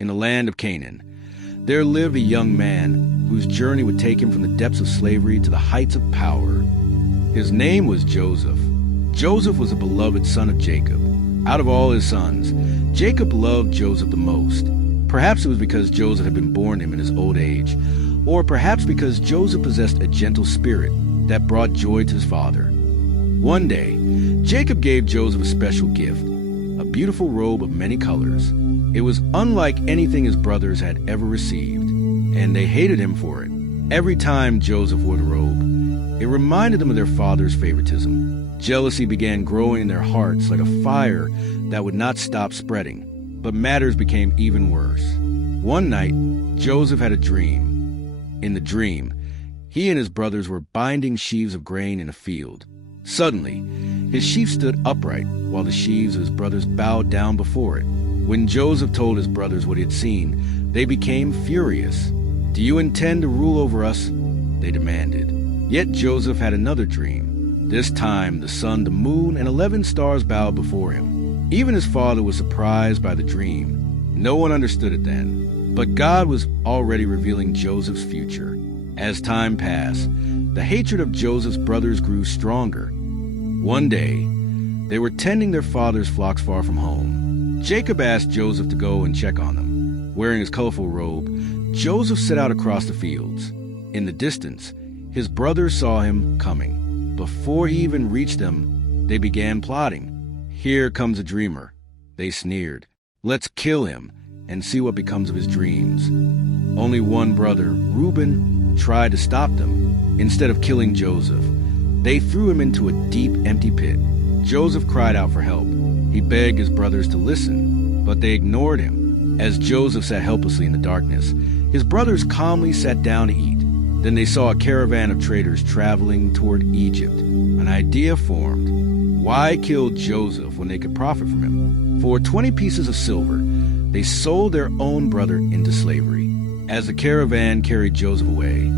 in the land of Canaan, there lived a young man whose journey would take him from the depths of slavery to the heights of power. His name was Joseph. Joseph was a beloved son of Jacob. Out of all his sons, Jacob loved Joseph the most. Perhaps it was because Joseph had been born to him in his old age, or perhaps because Joseph possessed a gentle spirit that brought joy to his father. One day, Jacob gave Joseph a special gift, a beautiful robe of many colors. It was unlike anything his brothers had ever received, and they hated him for it. Every time Joseph wore the robe, it reminded them of their father's favoritism. Jealousy began growing in their hearts like a fire that would not stop spreading. But matters became even worse. One night, Joseph had a dream. In the dream, he and his brothers were binding sheaves of grain in a field. Suddenly, his sheaf stood upright, while the sheaves of his brothers bowed down before it. When Joseph told his brothers what he had seen, they became furious. "Do you intend to rule over us?" they demanded. Yet Joseph had another dream. This time, the sun, the moon, and 11 stars bowed before him. Even his father was surprised by the dream. No one understood it then, but God was already revealing Joseph's future. As time passed, the hatred of Joseph's brothers grew stronger. One day, they were tending their father's flocks far from home. Jacob asked Joseph to go and check on them. Wearing his colorful robe, Joseph set out across the fields. In the distance, his brothers saw him coming. Before he even reached them, they began plotting. "Here comes a dreamer," they sneered. "Let's kill him and see what becomes of his dreams." Only one brother, Reuben, tried to stop them. Instead of killing Joseph, they threw him into a deep, empty pit. Joseph cried out for help. He begged his brothers to listen, but they ignored him. As Joseph sat helplessly in the darkness, his brothers calmly sat down to eat. Then they saw a caravan of traders traveling toward Egypt. An idea formed. Why kill Joseph when they could profit from him? For 20 pieces of silver, they sold their own brother into slavery. As the caravan carried Joseph away,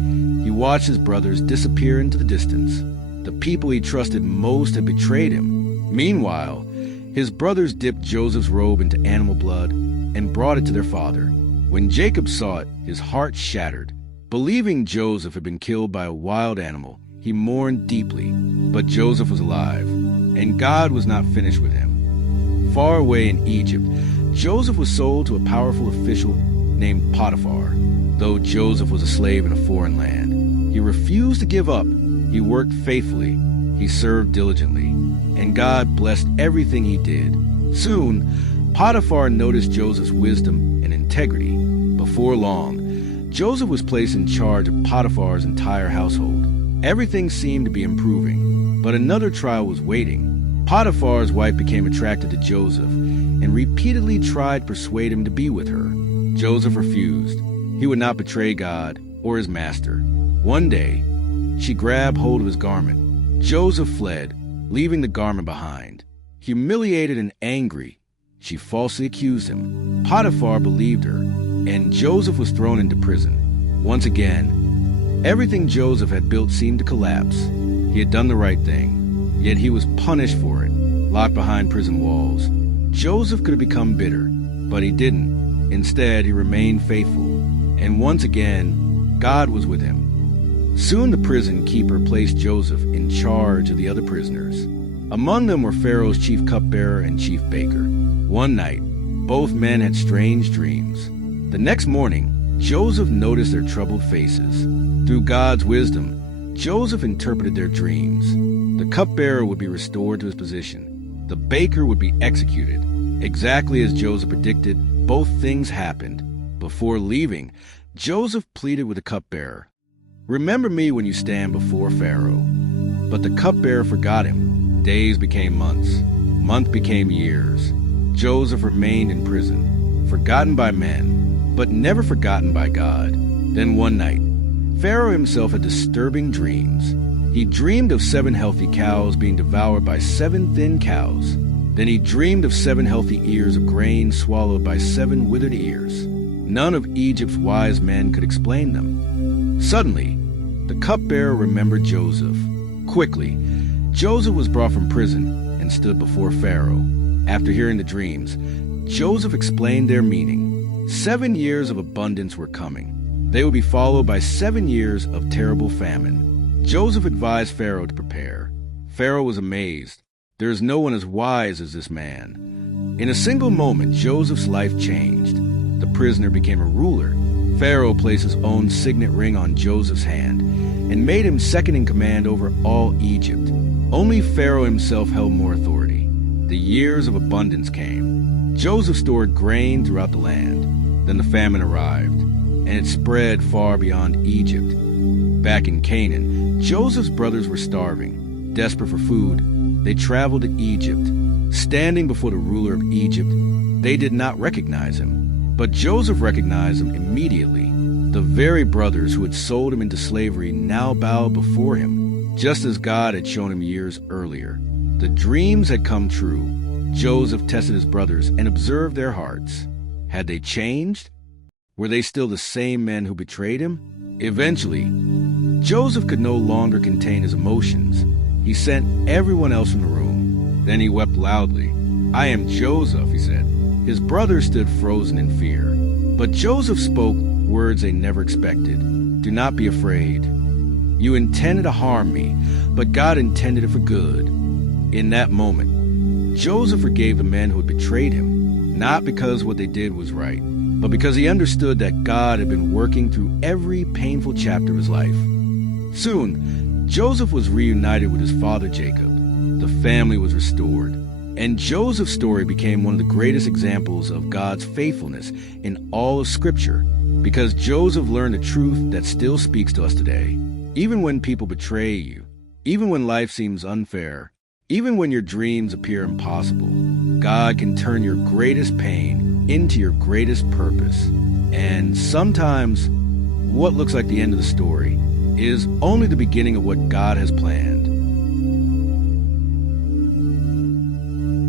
he watched his brothers disappear into the distance. The people he trusted most had betrayed him. Meanwhile, his brothers dipped Joseph's robe into animal blood and brought it to their father. When Jacob saw it, his heart shattered. Believing Joseph had been killed by a wild animal, he mourned deeply. But Joseph was alive, and God was not finished with him. Far away in Egypt, Joseph was sold to a powerful official named Potiphar. Though Joseph was a slave in a foreign land, he refused to give up. He worked faithfully, he served diligently, and God blessed everything he did. Soon, Potiphar noticed Joseph's wisdom and integrity. Before long, Joseph was placed in charge of Potiphar's entire household. Everything seemed to be improving, but another trial was waiting. Potiphar's wife became attracted to Joseph and repeatedly tried to persuade him to be with her. Joseph refused. He would not betray God or his master. One day, she grabbed hold of his garment. Joseph fled, leaving the garment behind. Humiliated and angry, she falsely accused him. Potiphar believed her, and Joseph was thrown into prison. Once again, everything Joseph had built seemed to collapse. He had done the right thing, yet he was punished for it, locked behind prison walls. Joseph could have become bitter, but he didn't. Instead, he remained faithful, and once again, God was with him. Soon the prison keeper placed Joseph in charge of the other prisoners. Among them were Pharaoh's chief cupbearer and chief baker. One night, both men had strange dreams. The next morning, Joseph noticed their troubled faces. Through God's wisdom, Joseph interpreted their dreams. The cupbearer would be restored to his position. The baker would be executed. Exactly as Joseph predicted, both things happened. Before leaving, Joseph pleaded with the cupbearer, "Remember me when you stand before Pharaoh." But the cupbearer forgot him. Days became months. Months became years. Joseph remained in prison, forgotten by men, but never forgotten by God. Then one night, Pharaoh himself had disturbing dreams. He dreamed of 7 healthy cows being devoured by 7 thin cows. Then he dreamed of 7 healthy ears of grain swallowed by 7 withered ears. None of Egypt's wise men could explain them. Suddenly, the cupbearer remembered Joseph. Quickly, Joseph was brought from prison and stood before Pharaoh. After hearing the dreams, Joseph explained their meaning. 7 years of abundance were coming. They would be followed by 7 years of terrible famine. Joseph advised Pharaoh to prepare. Pharaoh was amazed. There is no one as wise as this man. In a single moment, Joseph's life changed. The prisoner became a ruler. Pharaoh placed his own signet ring on Joseph's hand and made him second in command over all Egypt. Only Pharaoh himself held more authority. The years of abundance came. Joseph stored grain throughout the land. Then the famine arrived, and it spread far beyond Egypt. Back in Canaan, Joseph's brothers were starving. Desperate for food, they traveled to Egypt. Standing before the ruler of Egypt, they did not recognize him. But Joseph recognized him immediately. The very brothers who had sold him into slavery now bowed before him, just as God had shown him years earlier. The dreams had come true. Joseph tested his brothers and observed their hearts. Had they changed? Were they still the same men who betrayed him? Eventually, Joseph could no longer contain his emotions. He sent everyone else from the room. Then he wept loudly. "I am Joseph," he said. His brothers stood frozen in fear. But Joseph spoke words they never expected. "Do not be afraid. You intended to harm me, but God intended it for good." In that moment, Joseph forgave the men who had betrayed him, not because what they did was right, but because he understood that God had been working through every painful chapter of his life. Soon, Joseph was reunited with his father Jacob. The family was restored, and Joseph's story became one of the greatest examples of God's faithfulness in all of Scripture, because Joseph learned a truth that still speaks to us today. Even when people betray you, even when life seems unfair, even when your dreams appear impossible, God can turn your greatest pain into your greatest purpose. And sometimes, what looks like the end of the story is only the beginning of what God has planned.